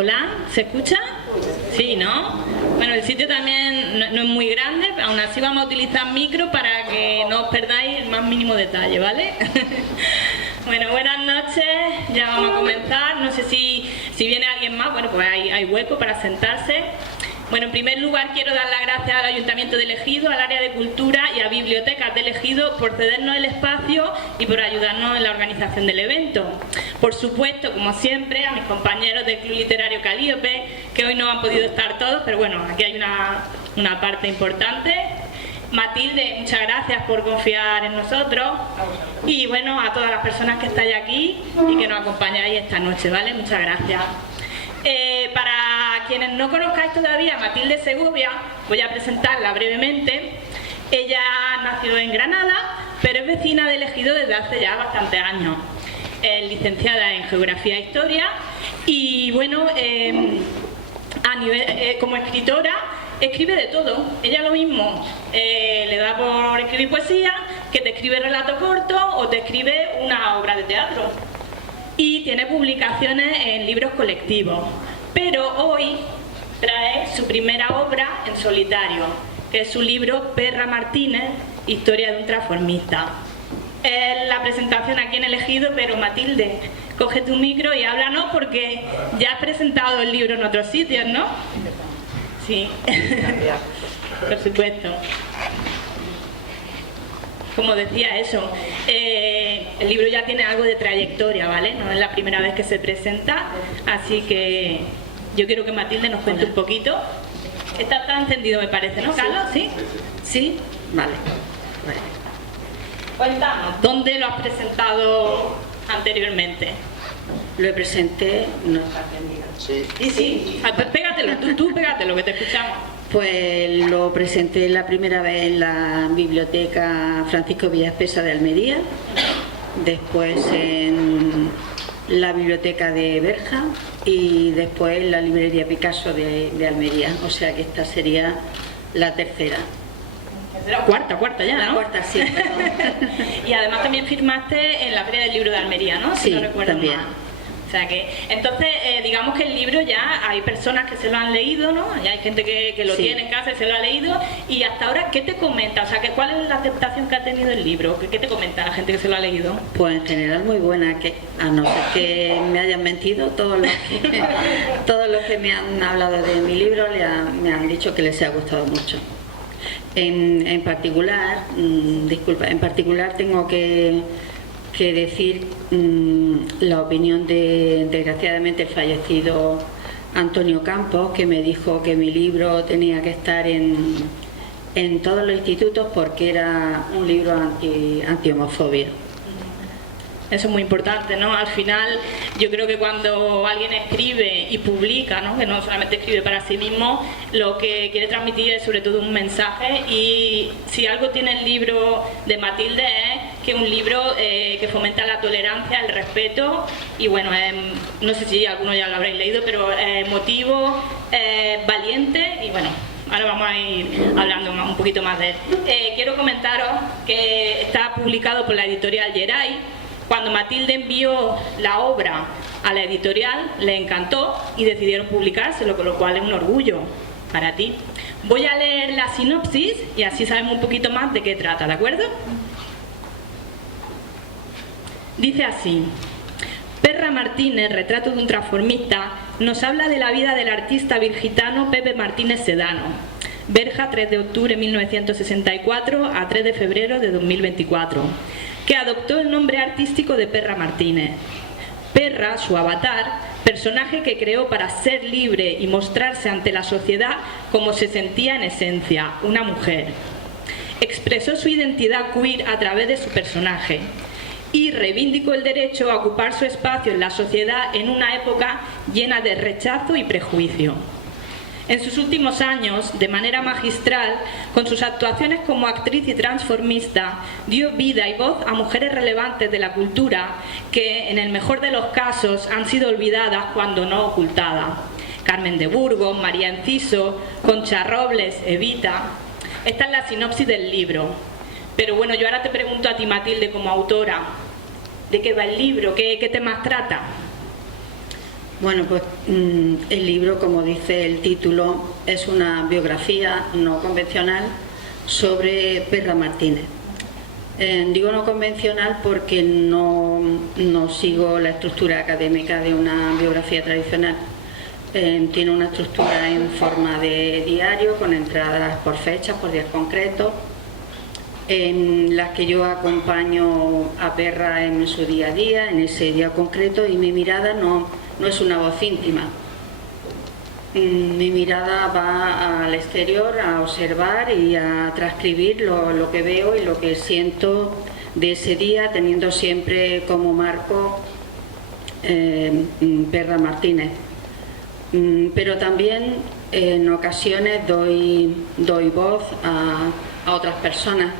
Hola, ¿se escucha? Sí, ¿no? Bueno, el sitio también no es muy grande, pero aún así vamos a utilizar micro para que no os perdáis el más mínimo detalle, ¿vale? Bueno, buenas noches, ya vamos a comenzar. No sé si viene alguien más, bueno, pues hay hueco para sentarse. Bueno, en primer lugar quiero dar las gracias al Ayuntamiento de Ejido, al Área de Cultura y a Bibliotecas de Ejido por cedernos el espacio y por ayudarnos en la organización del evento. Por supuesto, como siempre, a mis compañeros del Club Literario Calíope, que hoy no han podido estar todos, pero bueno, aquí hay una parte importante. Matilde, muchas gracias por confiar en nosotros. Y bueno, a todas las personas que estáis aquí y que nos acompañáis esta noche, ¿vale? Muchas gracias. Para quienes no conozcáis todavía a Matilde Segovia, voy a presentarla brevemente. Ella nació en Granada, pero es vecina de Ejido desde hace ya bastantes años. Es licenciada en Geografía e Historia y bueno, como escritora escribe de todo. Ella lo mismo le da por escribir poesía, que te escribe relato corto o te escribe una obra de teatro. Y tiene publicaciones en libros colectivos, pero hoy trae su primera obra en solitario, que es su libro Perra Martínez, historia de un transformista. Es la presentación aquí en Ejido, pero Matilde, coge tu micro y háblanos porque ya has presentado el libro en otros sitios, ¿no? Sí, por supuesto. Como decía eso, el libro ya tiene algo de trayectoria, ¿vale? No es la primera vez que se presenta, así que yo quiero que Matilde nos cuente un poquito. Está encendido, me parece, ¿no, Carlos? ¿Sí? ¿Sí? Vale. Cuéntanos, ¿dónde lo has presentado anteriormente? Lo presenté, no está encendido. Sí. Y sí, pues pégatelo, tú pégatelo, que te escuchamos. Pues lo presenté la primera vez en la Biblioteca Francisco Villaspesa de Almería, después en la Biblioteca de Berja y después en la Librería Picasso de Almería, o sea que esta sería la tercera. Cuarta ya, ¿no? La cuarta, sí. Y además también firmaste en la Feria del Libro de Almería, ¿no? Sí, si no recuerdo también. mal. O sea que, entonces, digamos que el libro ya hay personas que se lo han leído, ¿no? Ya hay gente que lo tiene en casa y se lo ha leído. Y hasta ahora, ¿qué te comenta? O sea, ¿cuál es la aceptación que ha tenido el libro? ¿Qué te comenta la gente que se lo ha leído? Pues en general muy buena, que a no ser que me hayan mentido, todos los que me han hablado de mi libro me han dicho que les ha gustado mucho. En particular, en particular tengo que decir la opinión de, desgraciadamente, el fallecido Antonio Campos, que me dijo que mi libro tenía que estar en todos los institutos porque era un libro anti-homofobia. Eso es muy importante, ¿no? Al final, yo creo que cuando alguien escribe y publica, ¿no? Que no solamente escribe para sí mismo, lo que quiere transmitir es sobre todo un mensaje. Y si algo tiene el libro de Matilde es que es un libro que fomenta la tolerancia, el respeto y bueno, no sé si alguno ya lo habréis leído, pero emotivo, valiente y bueno. Ahora vamos a ir hablando un poquito más de él. Quiero comentaros que está publicado por la editorial Geray. Cuando Matilde envió la obra a la editorial, le encantó y decidieron publicárselo, con lo cual es un orgullo para ti. Voy a leer la sinopsis y así sabemos un poquito más de qué trata, ¿de acuerdo? Dice así: Perra Martínez, retrato de un transformista, nos habla de la vida del artista virgitano Pepe Martínez Sedano. Berja, 3 de octubre de 1964 a 3 de febrero de 2024. Que adoptó el nombre artístico de Perra Martínez. Perra, su avatar, personaje que creó para ser libre y mostrarse ante la sociedad como se sentía en esencia, una mujer. Expresó su identidad queer a través de su personaje y reivindicó el derecho a ocupar su espacio en la sociedad en una época llena de rechazo y prejuicio. En sus últimos años, de manera magistral, con sus actuaciones como actriz y transformista, dio vida y voz a mujeres relevantes de la cultura que, en el mejor de los casos, han sido olvidadas cuando no ocultadas. Carmen de Burgos, María Enciso, Concha Robles, Evita. Esta es la sinopsis del libro. Pero bueno, yo ahora te pregunto a ti, Matilde, como autora, ¿de qué va el libro? ¿Qué temas trata? Bueno, pues el libro, como dice el título, es una biografía no convencional sobre Perra Martínez. Digo no convencional porque no sigo la estructura académica de una biografía tradicional. Tiene una estructura en forma de diario, con entradas por fechas, por días concretos, en las que yo acompaño a Perra en su día a día, en ese día concreto, y mi mirada no es una voz íntima. Mi mirada va al exterior a observar y a transcribir lo que veo y lo que siento de ese día, teniendo siempre como marco Perra Martínez. Pero también en ocasiones doy voz a otras personas,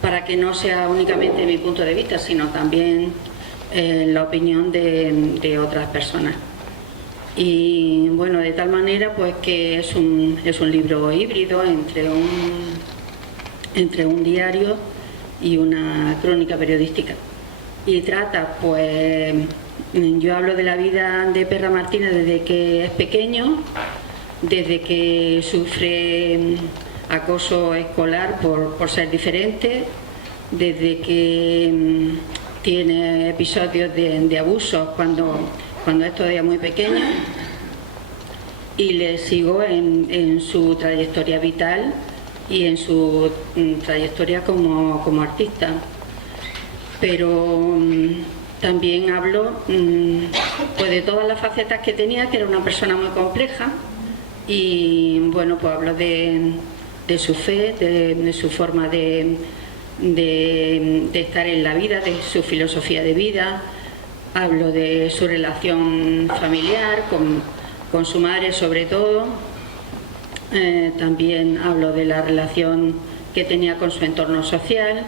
para que no sea únicamente mi punto de vista, sino también la opinión de otras personas. Y bueno, de tal manera pues que es un libro híbrido entre un diario y una crónica periodística. Y trata, pues, yo hablo de la vida de Perra Martínez desde que es pequeño, desde que sufre acoso escolar por ser diferente, desde que tiene episodios de abusos cuando es todavía muy pequeño, y le sigo en su trayectoria vital y en su trayectoria como artista. Pero también hablo pues de todas las facetas que tenía, que era una persona muy compleja, y bueno, pues hablo de su fe, de su forma de estar en la vida, de su filosofía de vida. Hablo de su relación familiar con su madre, sobre todo. También hablo de la relación que tenía con su entorno social,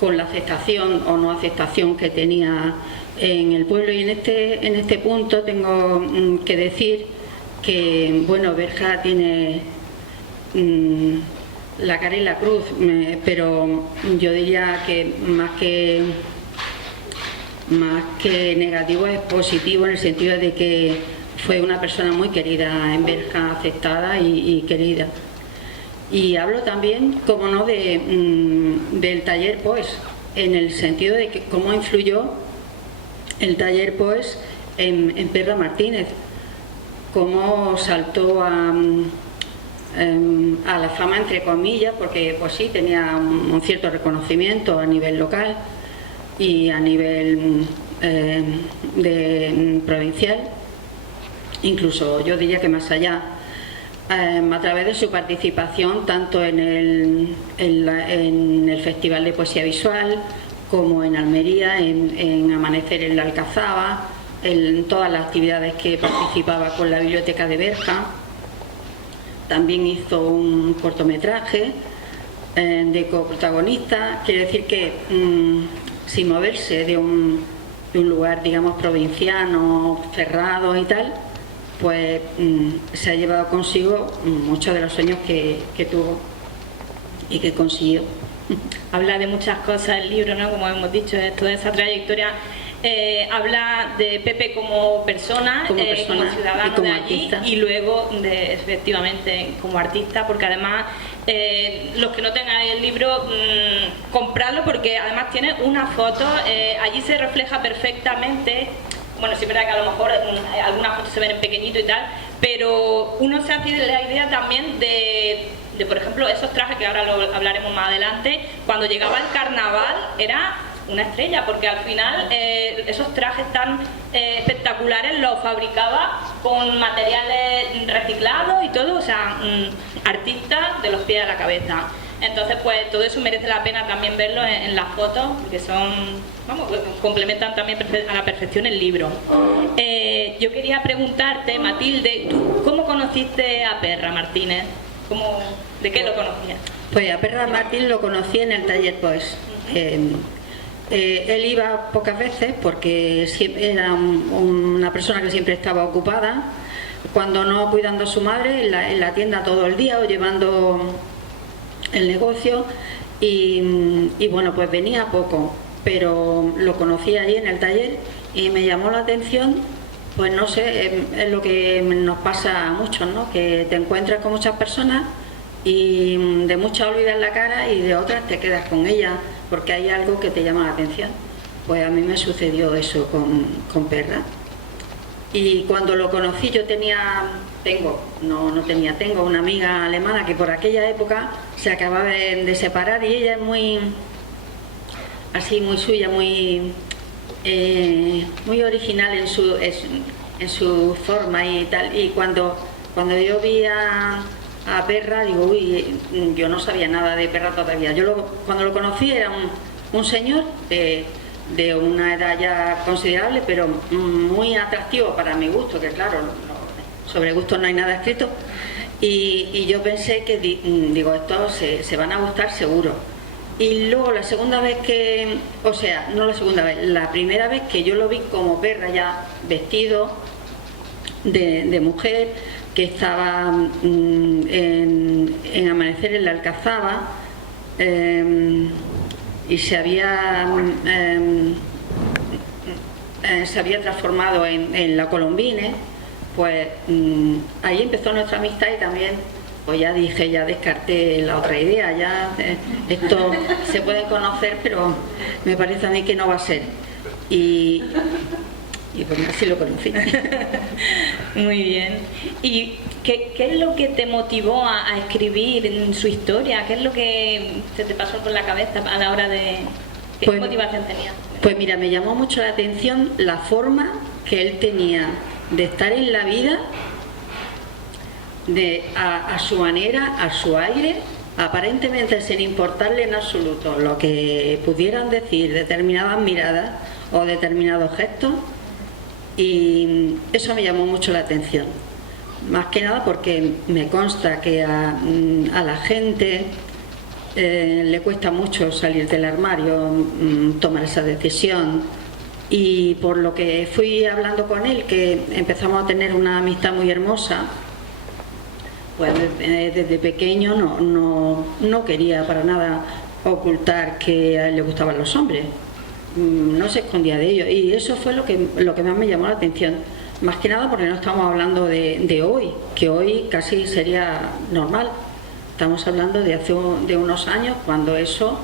con la aceptación o no aceptación que tenía en el pueblo. Y en este punto tengo que decir que, bueno, Berja tiene la cara y la cruz, pero yo diría que más que negativo es positivo, en el sentido de que fue una persona muy querida en Berja, aceptada y querida. Y hablo también, como no, del taller Poes, en el sentido de que cómo influyó el taller Poes en Perra Martínez, cómo saltó a la fama, entre comillas, porque pues sí, tenía un cierto reconocimiento a nivel local y a nivel provincial, incluso yo diría que más allá, a través de su participación tanto en el Festival de Poesía Visual como en Almería, en Amanecer en la Alcazaba, en todas las actividades que participaba con la Biblioteca de Berja. También hizo un cortometraje de coprotagonista. Quiere decir que sin moverse de un lugar, digamos, provinciano, cerrado y tal, pues se ha llevado consigo muchos de los sueños que tuvo y que consiguió. Habla de muchas cosas el libro, ¿no? Como hemos dicho, toda esa trayectoria. Habla de Pepe como persona, como ciudadano y como de allí, artista. Y luego efectivamente como artista, porque además los que no tengan el libro, comprarlo, porque además tiene una foto, allí se refleja perfectamente. Bueno, sí es verdad que a lo mejor algunas fotos se ven en pequeñito y tal, pero uno se hace la idea también de por ejemplo, esos trajes, que ahora lo hablaremos más adelante. Cuando llegaba el carnaval era una estrella, porque al final esos trajes tan espectaculares los fabricaba con materiales reciclados y todo, o sea, artista de los pies a la cabeza. Entonces, pues todo eso merece la pena también verlo en las fotos, porque son, vamos, complementan también a la perfección el libro. Yo quería preguntarte, Matilde, ¿tú cómo conociste a Perra Martínez? ¿De qué lo conocías? Pues a Perra Martínez lo conocí en el taller Poes. Él iba pocas veces porque era una persona que siempre estaba ocupada, cuando no cuidando a su madre en la tienda todo el día o llevando el negocio, y bueno, pues venía poco, pero lo conocí allí en el taller y me llamó la atención Pues no sé, es lo que nos pasa a muchos, ¿no? Que te encuentras con muchas personas y de muchas olvidas la cara y de otras te quedas con ellas porque hay algo que te llama la atención. Pues a mí me sucedió eso con Perra. Y cuando lo conocí tengo una amiga alemana que por aquella época se acababa de separar y ella es muy así, muy suya, muy original en su forma y tal. Y cuando yo vi a Perra, digo, uy, yo no sabía nada de Perra todavía. Cuando lo conocí era un señor de una edad ya considerable, pero muy atractivo para mi gusto, que claro, sobre gustos no hay nada escrito. Y yo pensé que, digo, estos se van a gustar seguro. Y luego la segunda vez la primera vez que yo lo vi como Perra ya vestido de mujer, que estaba en Amanecer en la Alcazaba, y se había transformado en la Colombine, pues ahí empezó nuestra amistad y también pues ya descarté la otra idea, esto se puede conocer, pero me parece a mí que no va a ser. Y pues así lo conocí. Muy bien. ¿Y qué es lo que te motivó a escribir en su historia? ¿Qué es lo que se te pasó por la cabeza a la hora de... ¿Qué motivación tenía? Pues mira, me llamó mucho la atención la forma que él tenía de estar en la vida, a su manera, a su aire, aparentemente sin importarle en absoluto lo que pudieran decir determinadas miradas o determinados gestos, y eso me llamó mucho la atención, más que nada porque me consta que a la gente le cuesta mucho salir del armario, tomar esa decisión, y por lo que fui hablando con él, que empezamos a tener una amistad muy hermosa, pues desde pequeño no quería para nada ocultar que a él le gustaban los hombres, no se escondía de ello, y eso fue lo que más me llamó la atención, más que nada porque no estamos hablando de hoy, que hoy casi sería normal, estamos hablando de unos años cuando eso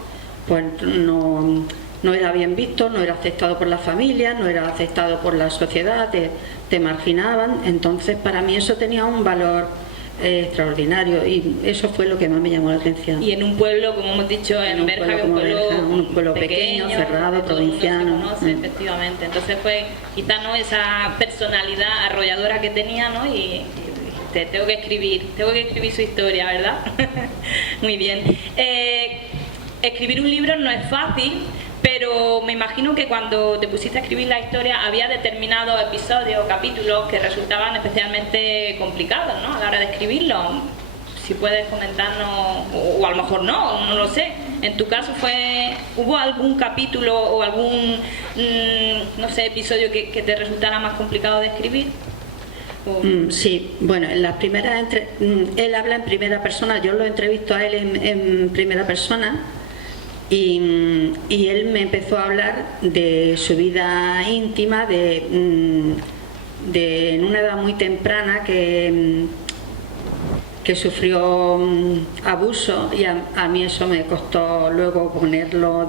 pues no era bien visto, no era aceptado por la familia, no era aceptado por la sociedad, te marginaban. Entonces para mí eso tenía un valor extraordinario, y eso fue lo que más me llamó la atención. Y en un pueblo, como hemos dicho, en Berja, que es un pueblo pequeño, cerrado, provinciano. Efectivamente. Entonces pues quizá no esa personalidad arrolladora que tenía, ¿no? Y tengo que escribir su historia, ¿verdad? Muy bien. Escribir un libro no es fácil, pero me imagino que cuando te pusiste a escribir la historia había determinados episodios o capítulos que resultaban especialmente complicados, ¿no? A la hora de escribirlo. Si puedes comentarnos, o a lo mejor no lo sé. En tu caso ¿hubo algún capítulo o algún, no sé, episodio que te resultara más complicado de escribir? Sí, bueno, en las primeras él habla en primera persona, yo lo entrevisto a él en primera persona, y él me empezó a hablar de su vida íntima, en una edad muy temprana que sufrió abuso, y a mí eso me costó luego ponerlo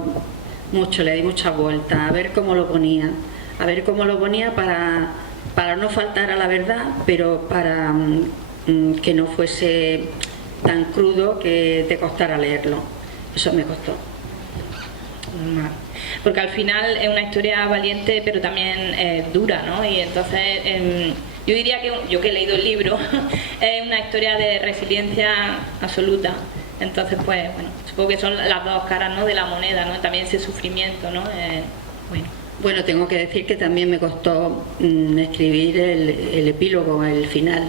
mucho, le di muchas vueltas a ver cómo lo ponía para no faltar a la verdad, pero para que no fuese tan crudo que te costara leerlo. Eso me costó. Porque al final es una historia valiente, pero también dura, ¿no? Y entonces yo diría que, yo que he leído el libro, es una historia de resiliencia absoluta. Entonces pues bueno, supongo que son las dos caras, ¿no?, de la moneda, ¿no? También ese sufrimiento, ¿no? Bueno, tengo que decir que también me costó escribir el epílogo, el final,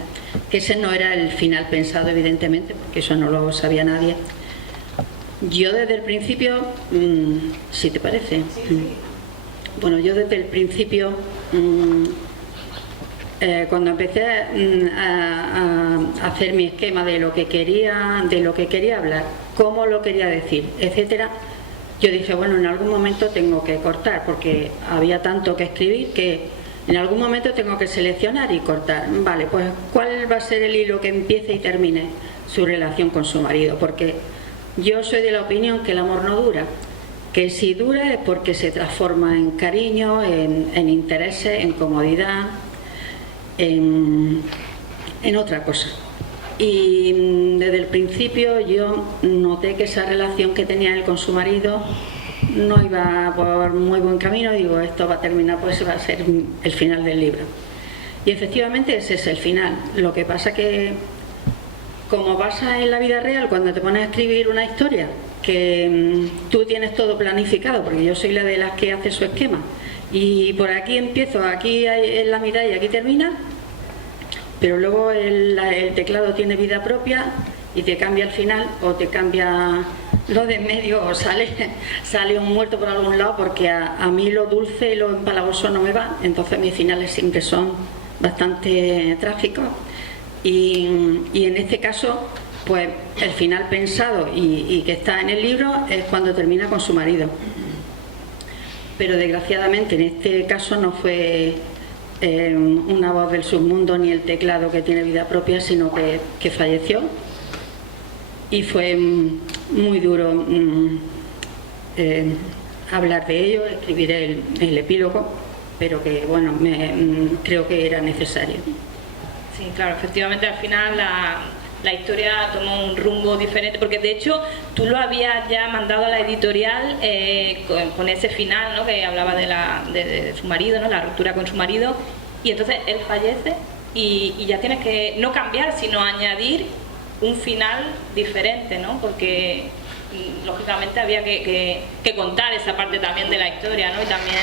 que ese no era el final pensado, evidentemente, porque eso no lo sabía nadie. Yo desde el principio, si te parece, bueno, yo desde el principio, cuando empecé a hacer mi esquema de lo que quería hablar, cómo lo quería decir, etcétera, yo dije, bueno, en algún momento tengo que cortar, porque había tanto que escribir que En algún momento tengo que seleccionar y cortar. Vale, pues ¿cuál va a ser el hilo que empiece y termine su relación con su marido? Porque yo soy de la opinión que el amor no dura, que si dura es porque se transforma en cariño, en intereses, en comodidad, en otra cosa. Y desde el principio yo noté que esa relación que tenía él con su marido no iba por muy buen camino. Digo, esto va a terminar, pues va a ser el final del libro. Y efectivamente ese es el final. Lo que pasa que, como pasa en la vida real, cuando te pones a escribir una historia, que tú tienes todo planificado, porque yo soy la de las que hace su esquema, y por aquí empiezo, aquí en la mitad y aquí termina, pero luego el teclado tiene vida propia y te cambia el final o te cambia lo de en medio, o sale un muerto por algún lado, porque a mí lo dulce y lo empalagoso no me va. Entonces mis finales siempre son bastante trágicos y en este caso pues el final pensado y que está en el libro es cuando termina con su marido, pero desgraciadamente en este caso no fue una voz del submundo ni el teclado que tiene vida propia, sino que falleció. Y fue muy duro hablar de ello, escribir el epílogo, pero que bueno, creo que era necesario. Sí, claro, efectivamente al final la historia tomó un rumbo diferente, porque de hecho tú lo habías ya mandado a la editorial con ese final, ¿no?, que hablaba de su marido, ¿no?, la ruptura con su marido, y entonces él fallece y ya tienes que no cambiar, sino añadir un final diferente, ¿no?, porque lógicamente había que contar esa parte también de la historia, ¿no? Y también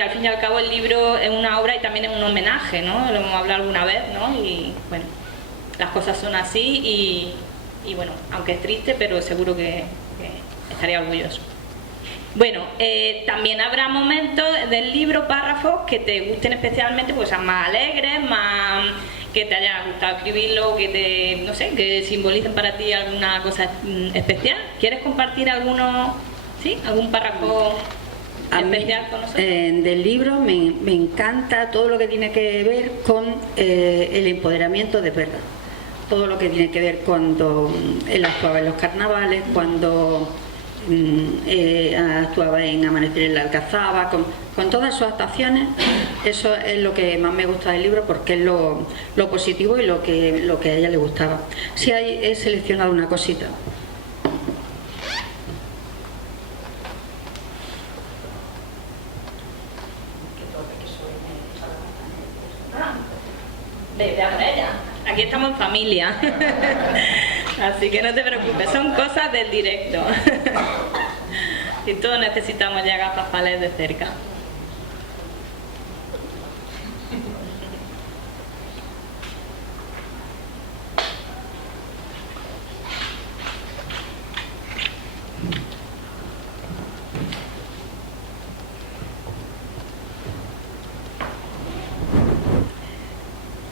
al fin y al cabo el libro es una obra y también es un homenaje, ¿no? Lo hemos hablado alguna vez, ¿no? Y bueno, las cosas son así y bueno, aunque es triste, pero seguro que estaría orgulloso. Bueno, también habrá momentos del libro, párrafos que te gusten especialmente, pues sean más alegres, más que te haya gustado escribirlo, que no sé, que simbolicen para ti alguna cosa especial. ¿Quieres compartir algún párrafo especial con nosotros? Del libro me encanta todo lo que tiene que ver con el empoderamiento de verdad. Todo lo que tiene que ver cuando él actuaba en los carnavales, cuando actuaba en Amanecer en la Alcazaba, con todas sus actuaciones. Eso es lo que más me gusta del libro, porque es lo positivo y lo que a ella le gustaba. Sí, he seleccionado una cosita. Veamos ella. Aquí estamos en familia. Así que no te preocupes, son cosas del directo. Y todos necesitamos ya gafas para leer de cerca.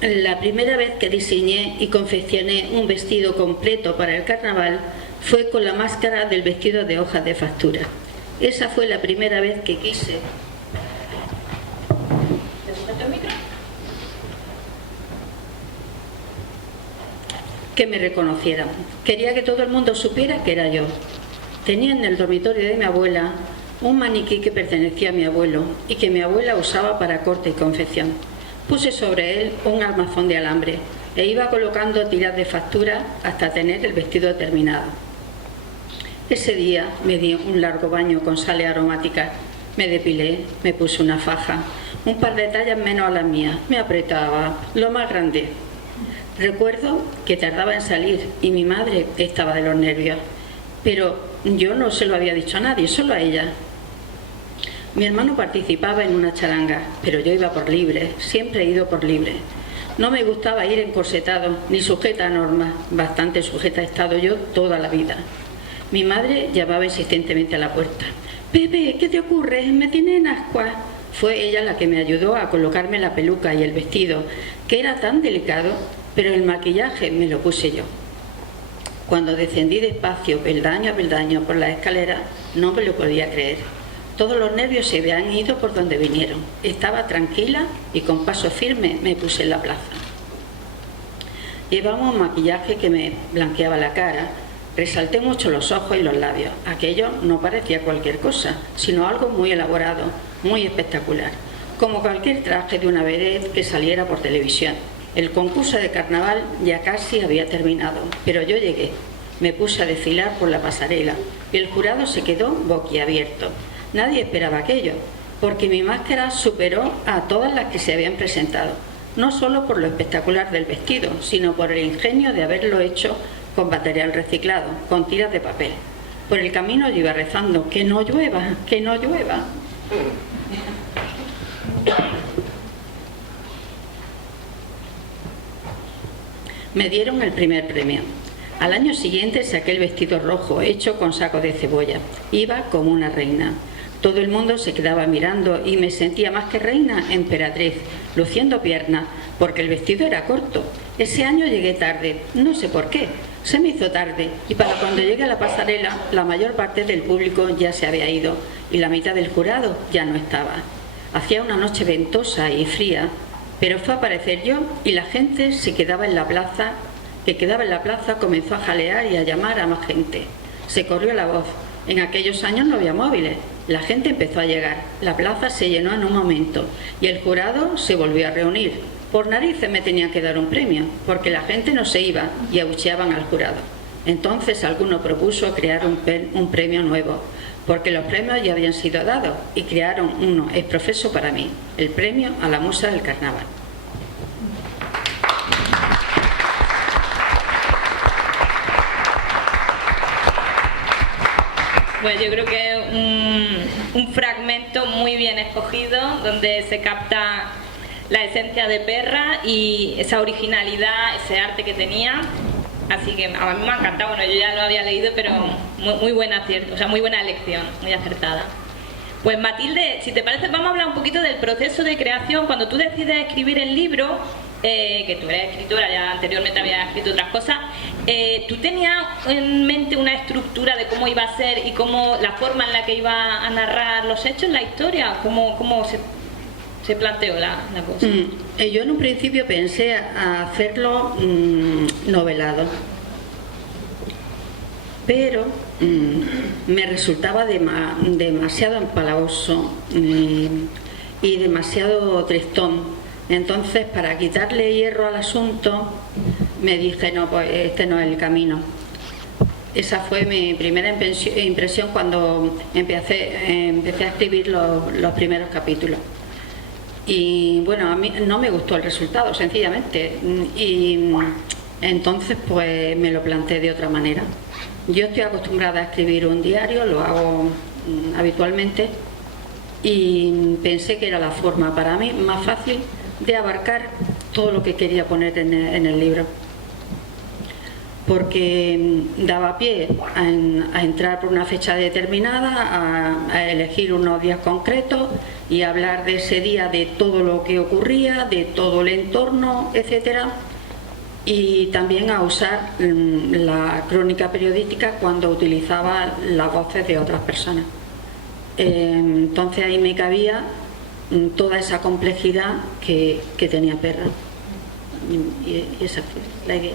La primera vez que diseñé y confeccioné un vestido completo para el carnaval fue con la máscara del vestido de hojas de factura. Esa fue la primera vez que quise. Que me reconocieran. Quería que todo el mundo supiera que era yo. Tenía en el dormitorio de mi abuela un maniquí que pertenecía a mi abuelo y que mi abuela usaba para corte y confección. Puse sobre él un armazón de alambre e iba colocando tiras de factura hasta tener el vestido terminado. Ese día me di un largo baño con sales aromáticas, me depilé, me puse una faja, un par de tallas menos a las mías, me apretaba, lo más grande. Recuerdo que tardaba en salir y mi madre estaba de los nervios, pero yo no se lo había dicho a nadie, solo a ella. Mi hermano participaba en una charanga, pero yo iba por libre, siempre he ido por libre. No me gustaba ir encorsetado, ni sujeta a normas, bastante sujeta he estado yo toda la vida. Mi madre llamaba insistentemente a la puerta. «Pepe, ¿qué te ocurre? Me tiene en ascuas». Fue ella la que me ayudó a colocarme la peluca y el vestido, que era tan delicado, pero el maquillaje me lo puse yo. Cuando descendí despacio, peldaño a peldaño, por la escalera, no me lo podía creer. Todos los nervios se habían ido por donde vinieron. Estaba tranquila y con paso firme me puse en la plaza. Llevaba un maquillaje que me blanqueaba la cara. Resalté mucho los ojos y los labios. Aquello no parecía cualquier cosa, sino algo muy elaborado, muy espectacular, como cualquier traje de una vedette que saliera por televisión. El concurso de carnaval ya casi había terminado, pero yo llegué. Me puse a desfilar por la pasarela y el jurado se quedó boquiabierto. Nadie esperaba aquello, porque mi máscara superó a todas las que se habían presentado, no solo por lo espectacular del vestido, sino por el ingenio de haberlo hecho con material reciclado, con tiras de papel. Por el camino yo iba rezando, que no llueva, que no llueva. Me dieron el primer premio. Al año siguiente saqué el vestido rojo hecho con saco de cebolla. Iba como una reina. Todo el mundo se quedaba mirando y me sentía más que reina, emperatriz, luciendo piernas, porque el vestido era corto. Ese año llegué tarde, no sé por qué. Se me hizo tarde y para cuando llegué a la pasarela la mayor parte del público ya se había ido y la mitad del jurado ya no estaba. Hacía una noche ventosa y fría, pero fue a aparecer yo y la gente se quedaba en la plaza, comenzó a jalear y a llamar a más gente. Se corrió la voz. En aquellos años no había móviles. La gente empezó a llegar. La plaza se llenó en un momento y el jurado se volvió a reunir. Por narices me tenían que dar un premio, porque la gente no se iba y abucheaban al jurado. Entonces alguno propuso crear un premio nuevo, porque los premios ya habían sido dados, y crearon uno exprofeso para mí, el premio a la musa del carnaval. Pues yo creo que es un fragmento muy bien escogido, donde se capta la esencia de Perra y esa originalidad, ese arte que tenía. Así que a mí me ha encantado. Bueno, yo ya lo había leído, pero muy buen acierto, o sea, muy buena elección, muy acertada. Pues Matilde, si te parece, vamos a hablar un poquito del proceso de creación. Cuando tú decides escribir el libro, que tú eres escritora, ya anteriormente habías escrito otras cosas, ¿tú tenías en mente una estructura de cómo iba a ser y cómo la forma en la que iba a narrar los hechos, la historia? ¿Cómo se planteó la cosa? Yo en un principio pensé a hacerlo novelado, pero me resultaba demasiado empalagoso y demasiado tristón. Entonces, para quitarle hierro al asunto, me dije, no, pues este no es el camino. Esa fue mi primera impresión cuando empecé a escribir los primeros capítulos. Y bueno, a mí no me gustó el resultado, sencillamente. Y entonces pues me lo planteé de otra manera. Yo estoy acostumbrada a escribir un diario, lo hago habitualmente, y pensé que era la forma para mí más fácil de abarcar todo lo que quería poner en el libro, porque daba pie a entrar por una fecha determinada, a elegir unos días concretos y hablar de ese día, de todo lo que ocurría, de todo el entorno, etcétera, y también a usar la crónica periodística cuando utilizaba las voces de otras personas. Entonces ahí me cabía toda esa complejidad que tenía Perra, y esa fue la idea.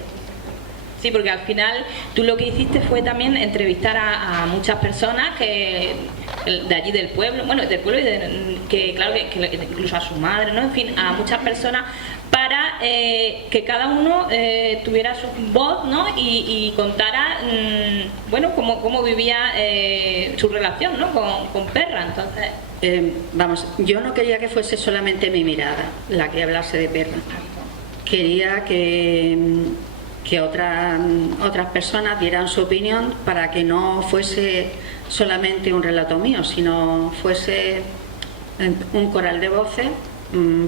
Sí, porque al final tú lo que hiciste fue también entrevistar a muchas personas que de allí del pueblo, bueno, del pueblo, y que claro, que incluso a su madre, ¿no? En fin, a muchas personas, para que cada uno tuviera su voz, ¿no? Y contara, bueno, cómo vivía su relación, ¿no? Con Perra. Entonces, vamos, yo no quería que fuese solamente mi mirada la que hablase de Perra. Quería que otras personas dieran su opinión, para que no fuese solamente un relato mío, sino fuese un coral de voces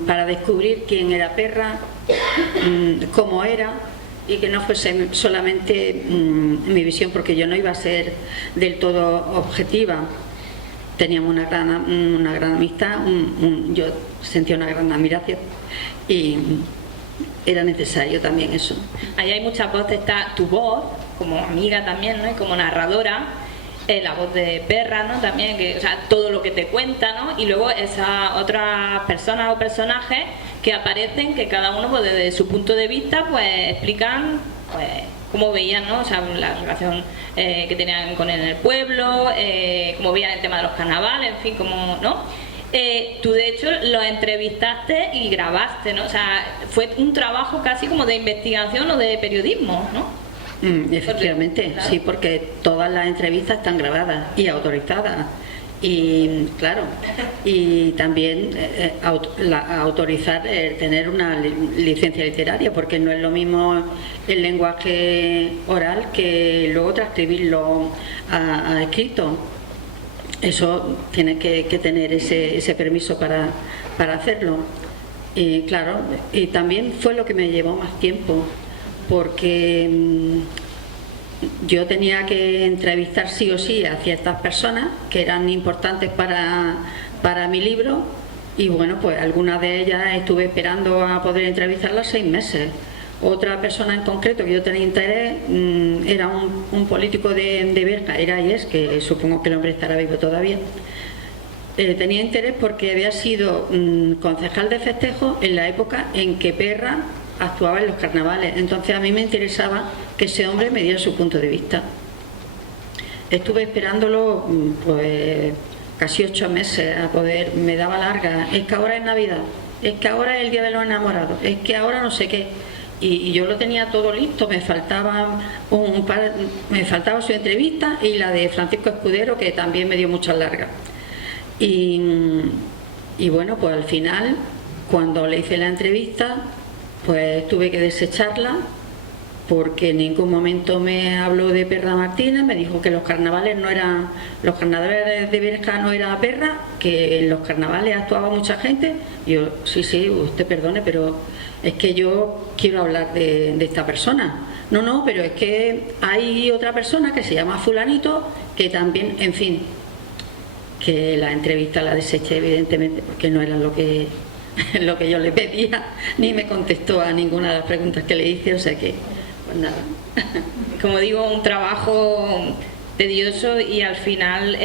para descubrir quién era Perra, cómo era, y que no fuese solamente mi visión, porque yo no iba a ser del todo objetiva. Teníamos una gran amistad, yo sentía una gran admiración y era necesario también eso. Ahí hay muchas voces, está tu voz como amiga también, ¿no? Y como narradora. la voz de Perra, ¿no? También, que, o sea, todo lo que te cuenta, ¿no? Y luego esas otras personas o personajes que aparecen, que cada uno, pues, desde su punto de vista, pues explican, pues, cómo veían, ¿no? O sea, la relación que tenían con él en el pueblo, cómo veían el tema de los carnavales, en fin, cómo, ¿no? Tú de hecho lo entrevistaste y grabaste, ¿no? O sea, fue un trabajo casi como de investigación o de periodismo, ¿no? Efectivamente, porque, claro. Sí, porque todas las entrevistas están grabadas y autorizadas. Y claro, y también autorizar tener una licencia literaria, porque no es lo mismo el lenguaje oral que luego transcribirlo a escrito. Eso tiene que tener ese permiso para hacerlo. Y claro, y también fue lo que me llevó más tiempo, porque yo tenía que entrevistar sí o sí a ciertas personas que eran importantes para mi libro, y bueno, pues algunas de ellas estuve esperando a poder entrevistarlas 6 meses. Otra persona en concreto que yo tenía interés era un político de Berga, era y es, que supongo que el hombre estará vivo todavía. Tenía interés porque había sido concejal de festejos en la época en que Perra actuaba en los carnavales. Entonces a mí me interesaba que ese hombre me diera su punto de vista. Estuve esperándolo pues casi 8 meses a poder, me daba larga. Es que ahora es Navidad, es que ahora es el Día de los Enamorados, es que ahora no sé qué. Y yo lo tenía todo listo, me faltaba su entrevista y la de Francisco Escudero, que también me dio muchas largas. Y bueno, pues al final, cuando le hice la entrevista, pues tuve que desecharla, porque en ningún momento me habló de Perra Martínez. Me dijo que los carnavales de Berga no era Perra, que en los carnavales actuaba mucha gente. Y yo, sí, usted perdone, pero es que yo quiero hablar de esta persona. No, pero es que hay otra persona que se llama fulanito, que también, en fin, que la entrevista la deseché evidentemente, porque no era lo que yo le pedía, ni me contestó a ninguna de las preguntas que le hice, o sea que, pues nada. Como digo, un trabajo tedioso. Y al final,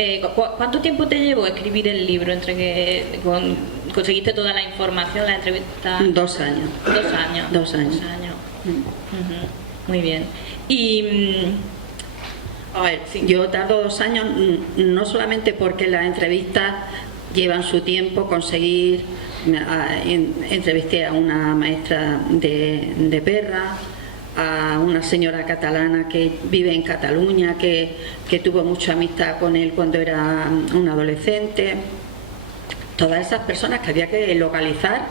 ¿cuánto tiempo te llevó escribir el libro entre que conseguiste toda la información, la entrevista? 2 años. 2 años. 2 años. Muy bien. Y a ver, yo tardo 2 años, no solamente porque las entrevistas llevan su tiempo. Entrevisté a una maestra de Perra, a una señora catalana que vive en Cataluña, que tuvo mucha amistad con él cuando era un adolescente. Todas esas personas que había que localizar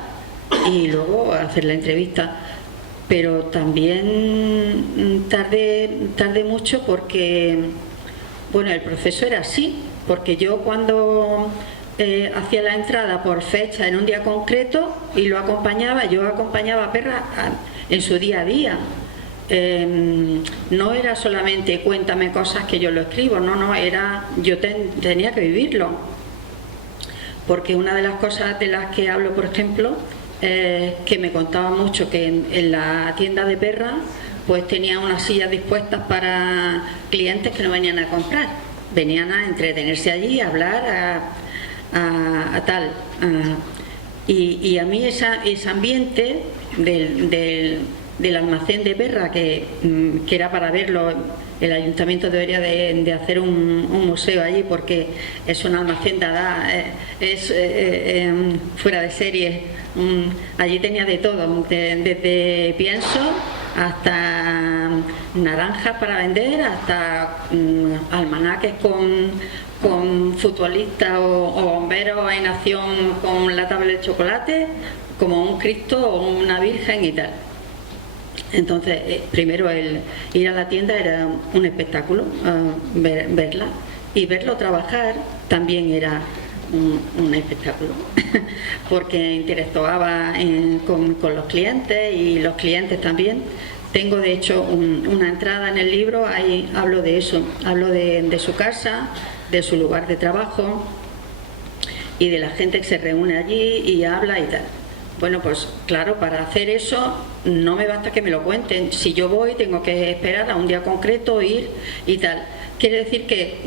y luego hacer la entrevista. Pero también tardé mucho porque, bueno, el proceso era así, porque yo cuando hacía la entrada por fecha en un día concreto y yo acompañaba a Perra en su día a día. No era solamente cuéntame cosas que yo lo escribo, yo tenía que vivirlo, porque una de las cosas de las que hablo, por ejemplo, que me contaba mucho que en la tienda de Perra pues tenía unas sillas dispuestas para clientes que no venían a comprar, venían a entretenerse allí, a hablar, y a mí ese ambiente del almacén de Perra, que era para verlo. El ayuntamiento debería de hacer un museo allí, porque es un almacén fuera de serie. Allí tenía de todo, desde pienso hasta naranjas para vender, hasta almanaques con futbolistas o bomberos en acción con la tabla de chocolate, como un Cristo o una Virgen y tal. Entonces, primero el ir a la tienda era un espectáculo, verla, y verlo trabajar también era un espectáculo, porque interactuaba con los clientes, y los clientes también. Tengo de hecho una entrada en el libro, ahí hablo de eso, hablo de su casa, de su lugar de trabajo y de la gente que se reúne allí y habla y tal. Bueno, pues claro, para hacer eso no me basta que me lo cuenten. Si yo voy, tengo que esperar a un día concreto, ir y tal. Quiere decir que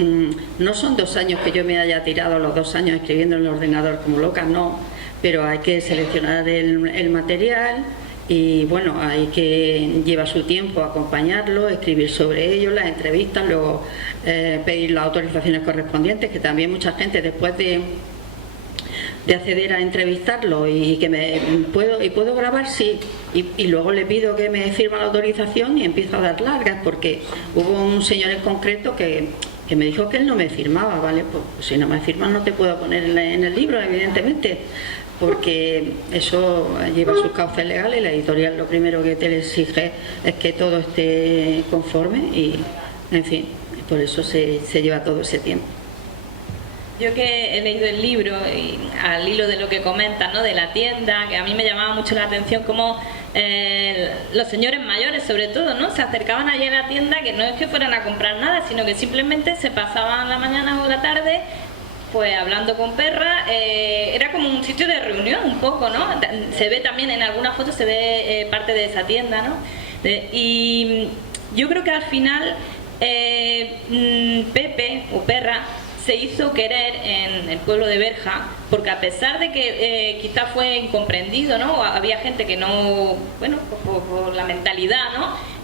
no son 2 años que yo me haya tirado los 2 años escribiendo en el ordenador como loca, no, pero hay que seleccionar el material y bueno, hay que llevar su tiempo a acompañarlo, escribir sobre ello, las entrevistas, luego pedir las autorizaciones correspondientes, que también mucha gente después de acceder a entrevistarlo y que puedo grabar, sí, y luego le pido que me firme la autorización y empiezo a dar largas, porque hubo un señor en concreto que me dijo que él no me firmaba, ¿vale? Pues si no me firman no te puedo poner en el libro, evidentemente, porque eso lleva sus cauces legales y la editorial lo primero que te le exige es que todo esté conforme y, en fin, por eso se lleva todo ese tiempo. Yo que he leído el libro y al hilo de lo que comentas, ¿no?, de la tienda, que a mí me llamaba mucho la atención cómo los señores mayores, sobre todo, ¿no?, se acercaban allí a la tienda, que no es que fueran a comprar nada, sino que simplemente se pasaban la mañana o la tarde pues hablando con perras. Era como un sitio de reunión un poco, ¿no? Se ve también en algunas fotos, se ve parte de esa tienda, ¿no? Y yo creo que al final Pepe o Perra se hizo querer en el pueblo de Berja, porque a pesar de que quizás fue incomprendido, ¿no?, había gente que no, bueno, por la mentalidad, ¿no?,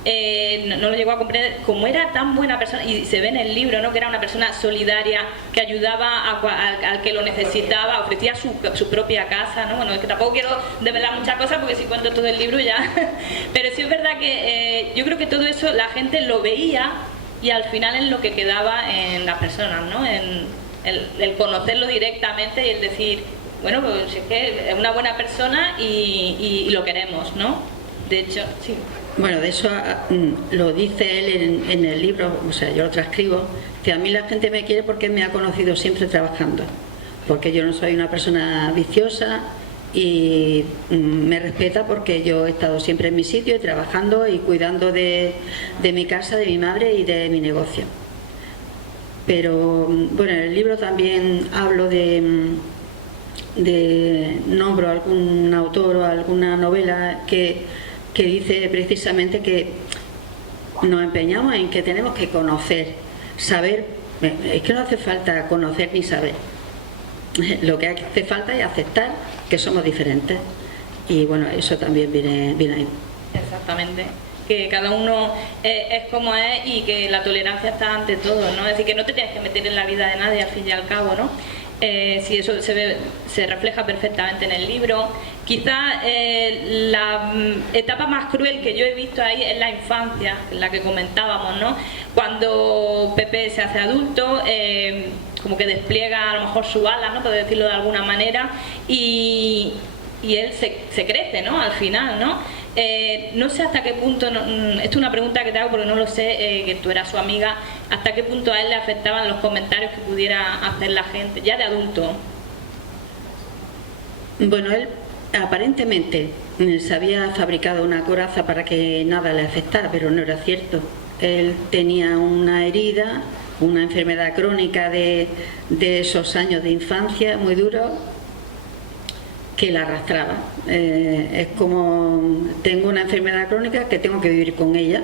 no lo llegó a comprender, como era tan buena persona, y se ve en el libro, ¿no?, que era una persona solidaria, que ayudaba al que lo necesitaba, ofrecía su propia casa, ¿no? Bueno, es que tampoco quiero desvelar muchas cosas porque si cuento todo el libro ya, pero sí es verdad que yo creo que todo eso la gente lo veía y al final es lo que quedaba en las personas, ¿no?, en el conocerlo directamente y el decir, bueno, pues es que es una buena persona y lo queremos, ¿no? De hecho, sí. Bueno, de eso lo dice él en el libro, o sea, yo lo transcribo, que a mí la gente me quiere porque me ha conocido siempre trabajando, porque yo no soy una persona viciosa y me respeta porque yo he estado siempre en mi sitio y trabajando y cuidando de mi casa, de mi madre y de mi negocio. Pero bueno, en el libro también hablo nombro algún autor o alguna novela que dice precisamente que nos empeñamos en que tenemos que conocer, saber. Es que no hace falta conocer ni saber, lo que hace falta es aceptar que somos diferentes, y bueno, eso también viene ahí. Exactamente, que cada uno es como es y que la tolerancia está ante todo, ¿no? Es decir, que no te tienes que meter en la vida de nadie al fin y al cabo, ¿no? Sí, eso se refleja perfectamente en el libro. Quizá la etapa más cruel que yo he visto ahí es la infancia, la que comentábamos, ¿no? Cuando Pepe se hace adulto, como que despliega a lo mejor su ala, ¿no?, por decirlo de alguna manera, y él se crece, ¿no?, al final, ¿no? No sé hasta qué punto, esto es una pregunta que te hago porque no lo sé, que tú eras su amiga, hasta qué punto a él le afectaban los comentarios que pudiera hacer la gente, ya de adulto. Bueno, él aparentemente se había fabricado una coraza para que nada le afectara, pero no era cierto. Él tenía una herida, una enfermedad crónica de esos años de infancia muy duros, que la arrastraba. Es como, tengo una enfermedad crónica que tengo que vivir con ella,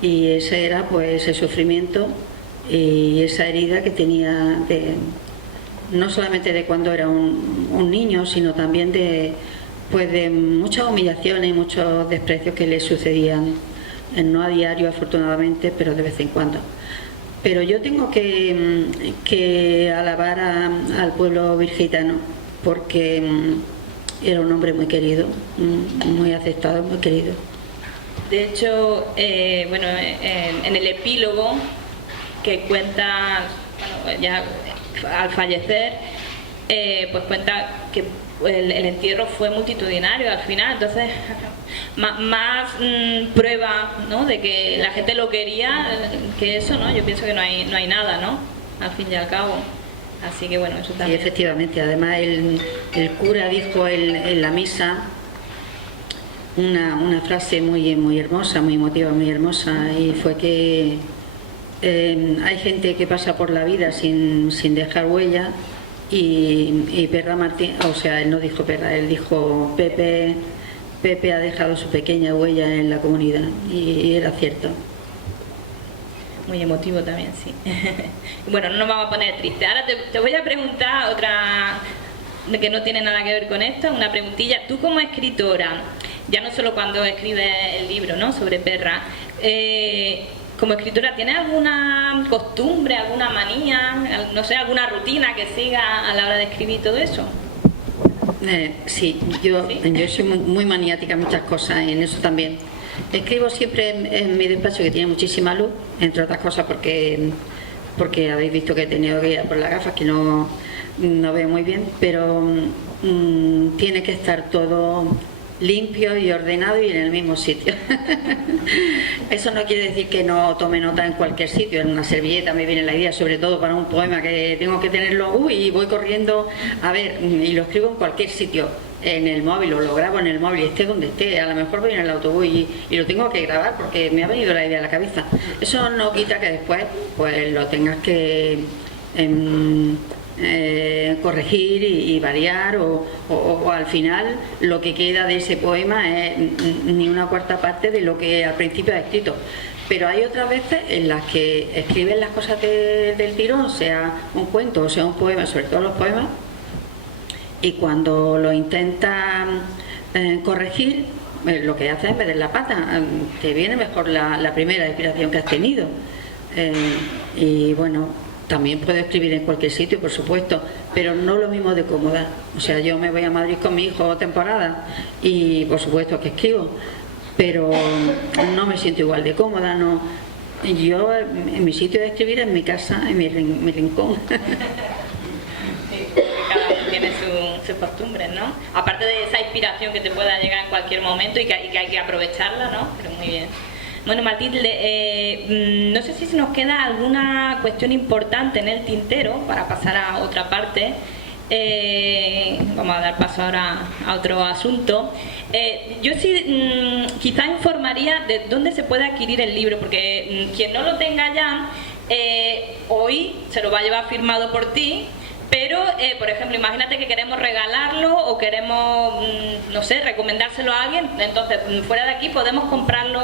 y ese era pues ese sufrimiento y esa herida que tenía no solamente de cuando era un niño, sino también de muchas humillaciones y muchos desprecios que le sucedían, no a diario afortunadamente, pero de vez en cuando. Pero yo tengo que alabar al pueblo virgitano, porque era un hombre muy querido, muy aceptado, muy querido. De hecho, bueno, en el epílogo que cuenta, bueno, ya al fallecer, pues cuenta que el entierro fue multitudinario al final, entonces más prueba, ¿no?, de que la gente lo quería que eso, ¿no? Yo pienso que no hay nada, ¿no?, al fin y al cabo. Así que bueno, eso también. Y efectivamente, además el cura dijo en la misa una frase muy hermosa, muy emotiva, muy hermosa, y fue que hay gente que pasa por la vida sin dejar huella, y Perra Martín, o sea, él no dijo Perra, él dijo Pepe ha dejado su pequeña huella en la comunidad, y era cierto. muy emotivo también, sí. Bueno, no nos vamos a poner tristes. Ahora te voy a preguntar otra que no tiene nada que ver con esto, una preguntilla. Tú como escritora, ya no solo cuando escribes el libro, ¿no?, sobre Perra, como escritora, ¿tienes alguna costumbre, alguna manía, no sé, alguna rutina que siga a la hora de escribir todo eso? Sí, yo soy muy maniática en muchas cosas, en eso también. Escribo siempre en mi despacho, que tiene muchísima luz, entre otras cosas porque habéis visto que he tenido que ir a por las gafas, que no veo muy bien, pero tiene que estar todo limpio y ordenado y en el mismo sitio. Eso no quiere decir que no tome nota en cualquier sitio. En una servilleta me viene la idea, sobre todo para un poema que tengo que tenerlo y voy corriendo a ver, y lo escribo en cualquier sitio, en el móvil, o lo grabo en el móvil, esté donde esté. A lo mejor voy en el autobús y lo tengo que grabar porque me ha venido la idea a la cabeza. Eso no quita que después pues lo tengas que corregir y variar, o al final lo que queda de ese poema es ni una cuarta parte de lo que al principio has escrito. Pero hay otras veces en las que escribes las cosas del tirón, sea un cuento o sea un poema, sobre todo los poemas, y cuando lo intentas corregir, lo que haces es meter la pata, te viene mejor la primera inspiración que has tenido. Y bueno, también puedo escribir en cualquier sitio, por supuesto, pero no lo mismo de cómoda. O sea, yo me voy a Madrid con mi hijo temporada y por supuesto que escribo, pero no me siento igual de cómoda, no. Yo, en mi sitio de escribir es mi casa, en mi rincón. Cada uno tiene sus costumbres, ¿no? Aparte de esa inspiración que te pueda llegar en cualquier momento y que hay que aprovecharla, ¿no? Pero muy bien. Bueno, Matilde, no sé si nos queda alguna cuestión importante en el tintero para pasar a otra parte. Vamos a dar paso ahora a otro asunto. Yo sí quizá informaría de dónde se puede adquirir el libro, porque quien no lo tenga ya, hoy se lo va a llevar firmado por ti. Pero, por ejemplo, imagínate que queremos regalarlo o queremos, no sé, recomendárselo a alguien. Entonces, fuera de aquí podemos comprarlo,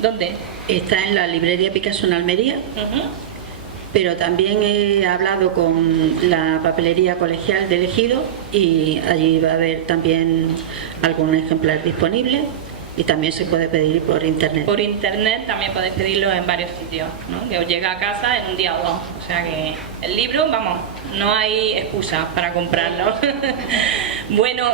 ¿dónde? Está en la librería Picasso en Almería, pero también he hablado con la papelería colegial de Ejido y allí va a haber también algún ejemplar disponible. Y también se puede pedir por internet. Por internet también podéis pedirlo en varios sitios, ¿no? Que os llega a casa en un día o dos. O sea que el libro, vamos, no hay excusa para comprarlo. Bueno,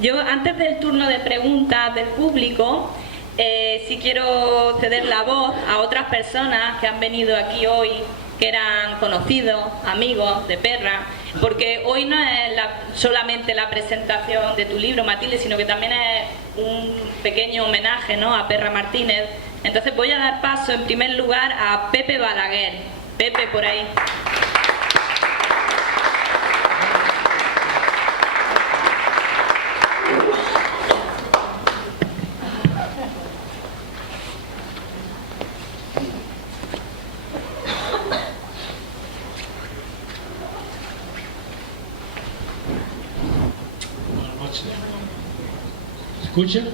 yo antes del turno de preguntas del público, sí quiero ceder la voz a otras personas que han venido aquí hoy, que eran conocidos, amigos de Perra, porque hoy no es solamente la presentación de tu libro, Matilde, sino que también es un pequeño homenaje, ¿no?, a Perra Martínez. Entonces voy a dar paso en primer lugar a Pepe Balaguer. Pepe, por ahí. ¿Se escucha? Sí.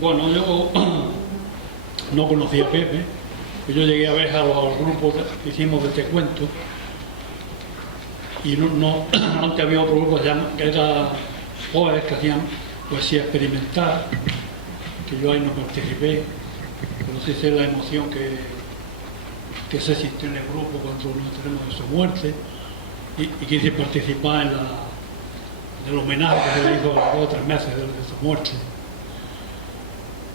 Bueno, yo no conocía a Pepe, yo llegué a ver a los grupos que hicimos de este cuento, y antes había otro grupo que era jóvenes que hacían poesía experimental, que yo ahí no participé, pero sí sé la emoción que se sintió en el grupo cuando nos enteramos de su muerte, y quise participar en el homenaje que se le hizo a los 2 o 3 meses de su muerte.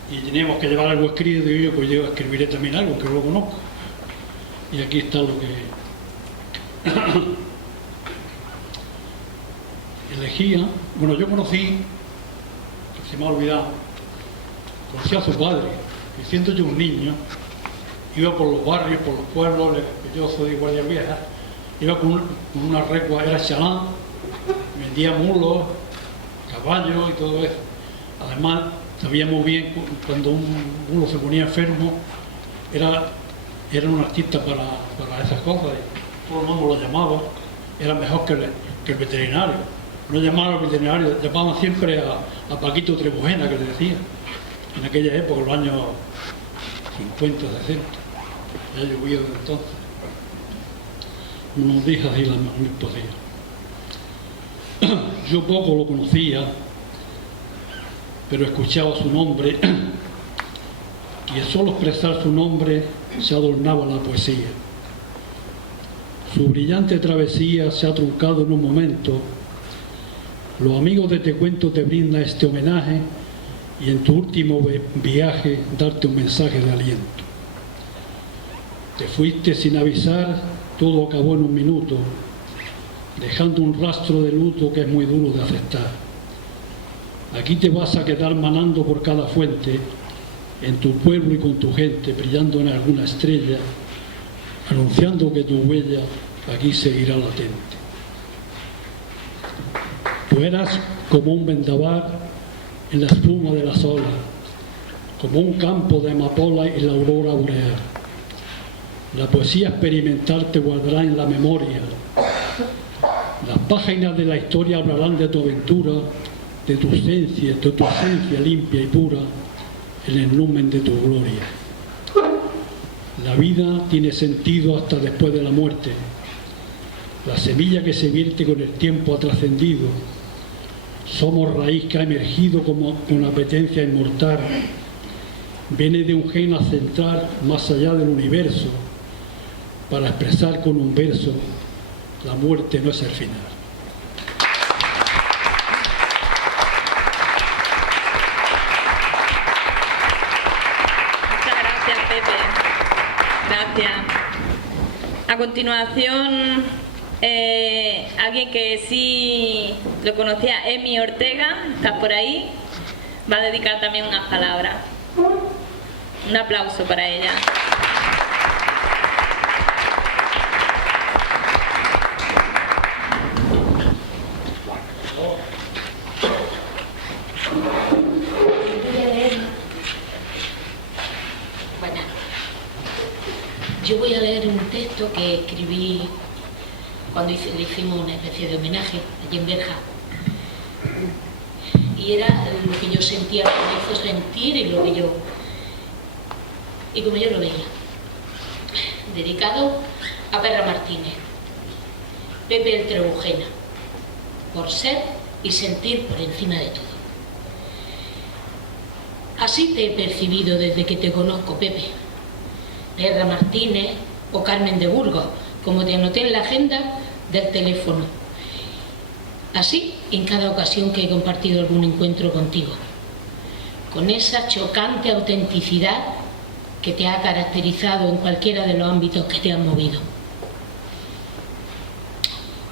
Y teníamos que llevar algo escrito, y yo pues yo escribiré también algo que lo conozco. Y aquí está lo que elegía. Bueno, yo conocí, que se me ha olvidado, conocí a su padre, y siendo yo un niño, iba por los barrios, por los pueblos, yo soy de Guardia Vieja, iba con una recua, era chalán, vendía mulos, caballos y todo eso. Además, sabía muy bien cuando un mulo se ponía enfermo, era un artista para esas cosas, y todo el mundo lo llamaba, era mejor que el veterinario. No llamaban al veterinario, llamaban siempre a Paquito Trebujena, que le decía, en aquella época, en los años 50, 60, ya llovido desde entonces. Unos días y las mismos días. Yo poco lo conocía, pero escuchaba su nombre y al solo expresar su nombre se adornaba la poesía. Su brillante travesía se ha truncado en un momento. Los amigos de Te Cuento te brindan este homenaje y en tu último viaje darte un mensaje de aliento. Te fuiste sin avisar, todo acabó en un minuto, dejando un rastro de luto que es muy duro de aceptar. Aquí te vas a quedar manando por cada fuente, en tu pueblo y con tu gente, brillando en alguna estrella, anunciando que tu huella aquí seguirá latente. Tú eras como un vendaval en la espuma de las olas, como un campo de amapola y la aurora boreal. La poesía experimental te guardará en la memoria. Las páginas de la historia hablarán de tu aventura, de tu esencia limpia y pura, en el numen de tu gloria. La vida tiene sentido hasta después de la muerte. La semilla que se vierte con el tiempo ha trascendido. Somos raíz que ha emergido como una apetencia inmortal. Viene de un gen central más allá del universo, para expresar con un verso: la muerte no es el final. Muchas gracias, Pepe. Gracias. A continuación, alguien que sí lo conocía, Emi Ortega, está por ahí, va a dedicar también unas palabras. Un aplauso para ella. Yo voy a leer un texto que escribí cuando le hicimos una especie de homenaje allí en Berja. Y era lo que yo sentía, lo que me hizo sentir y como yo lo veía. Dedicado a Perra Martínez, Pepe el Trebujena, por ser y sentir por encima de todo. Así te he percibido desde que te conozco, Pepe. Perra Martínez o Carmen de Burgos, como te anoté en la agenda del teléfono. Así en cada ocasión que he compartido algún encuentro contigo, con esa chocante autenticidad que te ha caracterizado en cualquiera de los ámbitos que te han movido.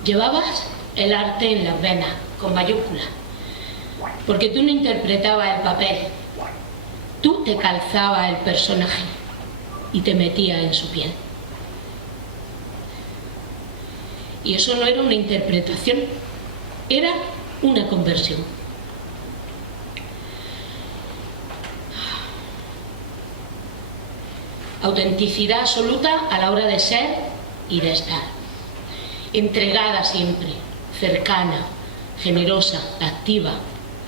Llevabas el arte en las venas, con mayúsculas, porque tú no interpretabas el papel, tú te calzabas el personaje y te metías en su piel. Y eso no era una interpretación, era una conversión. Autenticidad absoluta a la hora de ser y de estar. Entregada siempre, cercana, generosa, activa,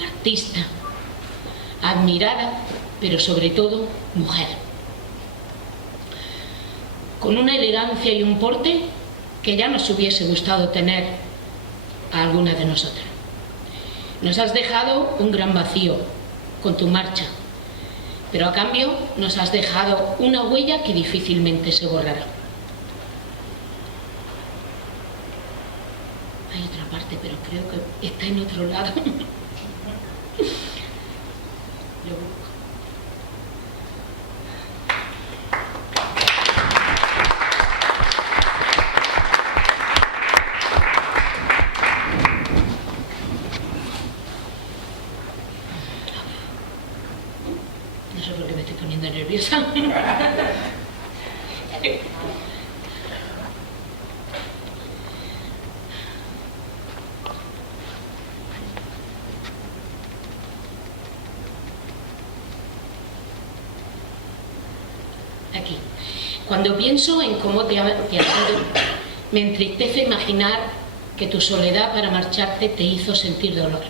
artista, admirada, pero sobre todo mujer. Con una elegancia y un porte que ya nos hubiese gustado tener a alguna de nosotras. Nos has dejado un gran vacío con tu marcha, pero a cambio nos has dejado una huella que difícilmente se borrará. Hay otra parte, pero creo que está en otro lado. Lo busco. No sé por qué me estoy poniendo nerviosa. Aquí. Cuando pienso en cómo te ha sido, me entristece imaginar que tu soledad para marcharte te hizo sentir dolor.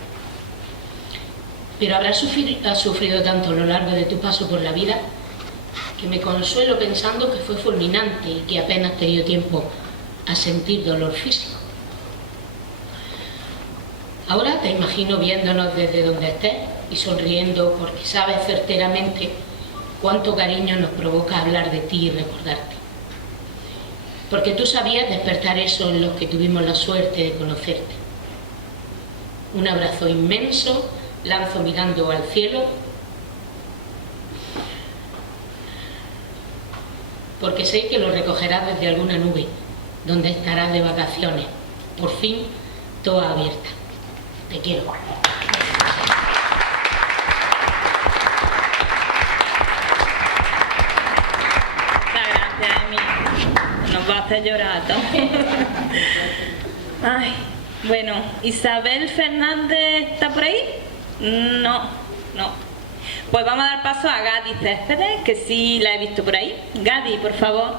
pero habrás sufrido tanto a lo largo de tu paso por la vida que me consuelo pensando que fue fulminante y que apenas te dio tiempo a sentir dolor físico. Ahora te imagino viéndonos desde donde estés y sonriendo porque sabes certeramente cuánto cariño nos provoca hablar de ti y recordarte. Porque tú sabías despertar eso en los que tuvimos la suerte de conocerte. Un abrazo inmenso lanzo mirando al cielo, porque sé que lo recogerás desde alguna nube, donde estarás de vacaciones, por fin toda abierta. Te quiero. Muchas gracias, Emi. Nos va a hacer llorar a todos. Ay, bueno, ¿Isabel Fernández está por ahí? No. Pues vamos a dar paso a Gadi Céspedes, que sí la he visto por ahí. Gadi, por favor,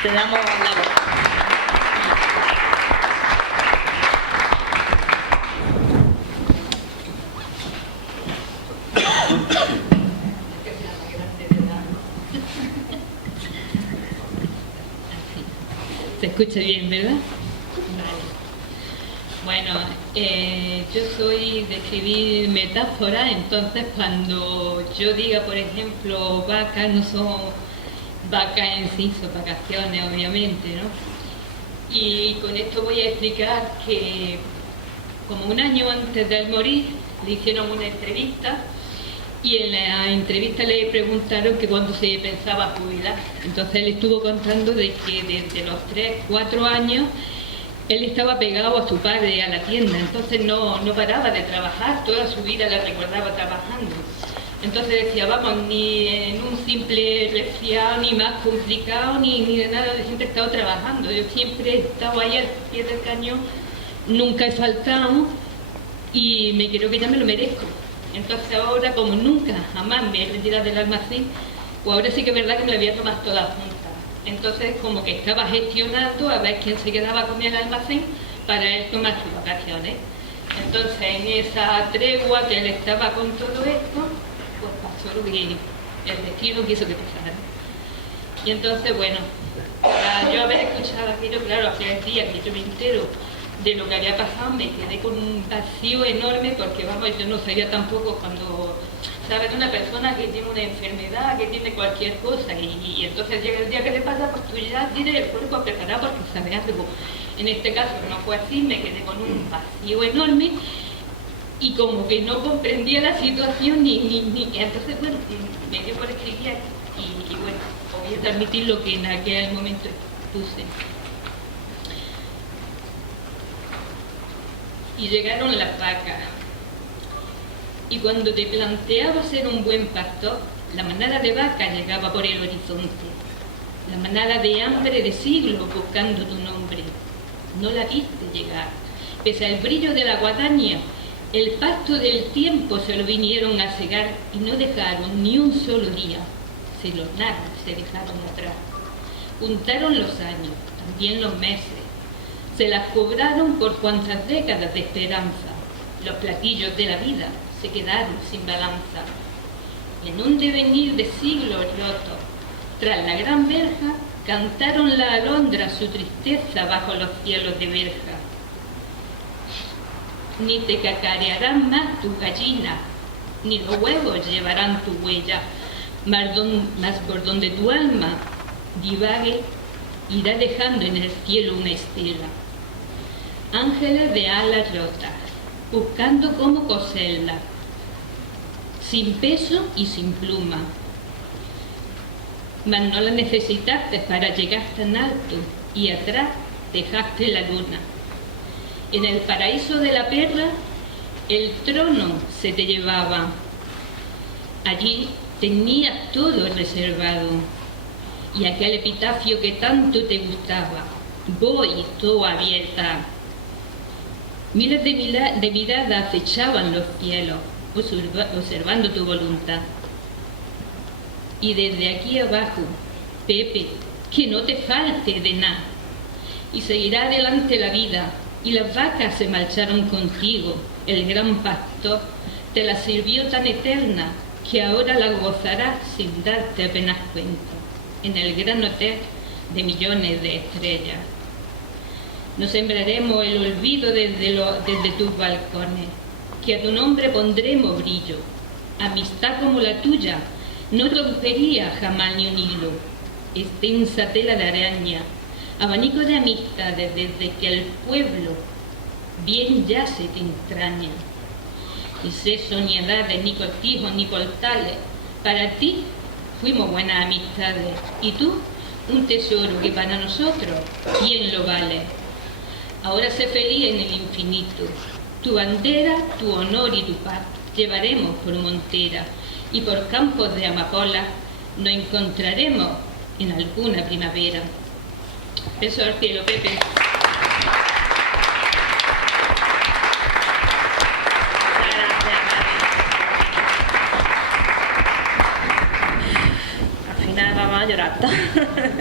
te damos la voz. Se escucha bien, ¿verdad? Vale. Bueno, yo soy de escribir metáforas, entonces cuando yo diga, por ejemplo, vacas, no son vacas en sí, son vacaciones, obviamente, ¿no? Y con esto voy a explicar que como un año antes de morir le hicieron una entrevista y en la entrevista le preguntaron que cuándo se pensaba jubilar. Entonces él estuvo contando de que desde los 3, 4 años él estaba pegado a su padre, a la tienda, entonces no paraba de trabajar, toda su vida la recordaba trabajando. Entonces decía, vamos, ni en un simple resfriado, ni más complicado, ni de nada, yo siempre he estado trabajando, yo siempre he estado ahí al pie del cañón, nunca he faltado y me creo que ya me lo merezco. Entonces ahora, como nunca, jamás me he retirado del almacén, pues ahora sí que es verdad que me la voy a tomar todas juntas. Entonces como que estaba gestionando a ver quién se quedaba con el almacén para él tomar sus vacaciones. Entonces en esa tregua que él estaba con todo esto, pues pasó lo que el destino quiso que pasara. Y entonces, bueno, para yo haber escuchado aquello, claro, hace 3 días que yo me entero de lo que había pasado, me quedé con un vacío enorme porque, vamos, yo no sabía tampoco cuando, ¿sabes? Una persona que tiene una enfermedad, que tiene cualquier cosa y entonces llega el día que le pasa, pues tú ya tienes el cuerpo preparado porque sabes algo. En este caso no fue así, me quedé con un vacío enorme y como que no comprendía la situación entonces, bueno, me dio por escribir y bueno, voy a transmitir lo que en aquel momento puse. Y llegaron las vacas. Y cuando te planteabas ser un buen pastor, la manada de vacas llegaba por el horizonte. La manada de hambre de siglos buscando tu nombre. No la viste llegar. Pese al brillo de la guadaña, el pasto del tiempo se lo vinieron a cegar y no dejaron ni un solo día. Se dejaron atrás. Juntaron los años, también los meses. Se las cobraron por cuantas décadas de esperanza. Los platillos de la vida se quedaron sin balanza. En un devenir de siglos rotos, tras la gran verja, cantaron la alondra su tristeza bajo los cielos de verja. Ni te cacarearán más tus gallinas, ni los huevos llevarán tu huella, mas por donde tu alma divague, irá dejando en el cielo una estela. Ángeles de alas rotas, buscando cómo coserla, sin peso y sin pluma. Mas no la necesitaste para llegar tan alto y atrás dejaste la luna. En el paraíso de la perra, el trono se te llevaba. Allí tenías todo reservado. Y aquel epitafio que tanto te gustaba, voy toda abierta. Miles de miradas acechaban los cielos, observando tu voluntad. Y desde aquí abajo, Pepe, que no te falte de nada. Y seguirá adelante la vida, y las vacas se marcharon contigo, el gran pastor, te la sirvió tan eterna que ahora la gozarás sin darte apenas cuenta, en el gran hotel de millones de estrellas. No sembraremos el olvido desde tus balcones, que a tu nombre pondremos brillo. Amistad como la tuya no rompería jamás ni un hilo. Extensa tela de araña, abanico de amistades desde que el pueblo bien yace te entraña. Ni seso, ni edades, ni cortijos, ni portales, para ti fuimos buenas amistades, y tú un tesoro que para nosotros bien lo vale. Ahora sé feliz en el infinito, tu bandera, tu honor y tu paz llevaremos por montera, y por campos de amapola nos encontraremos en alguna primavera. Beso al cielo, Pepe. Al final vamos a llorar.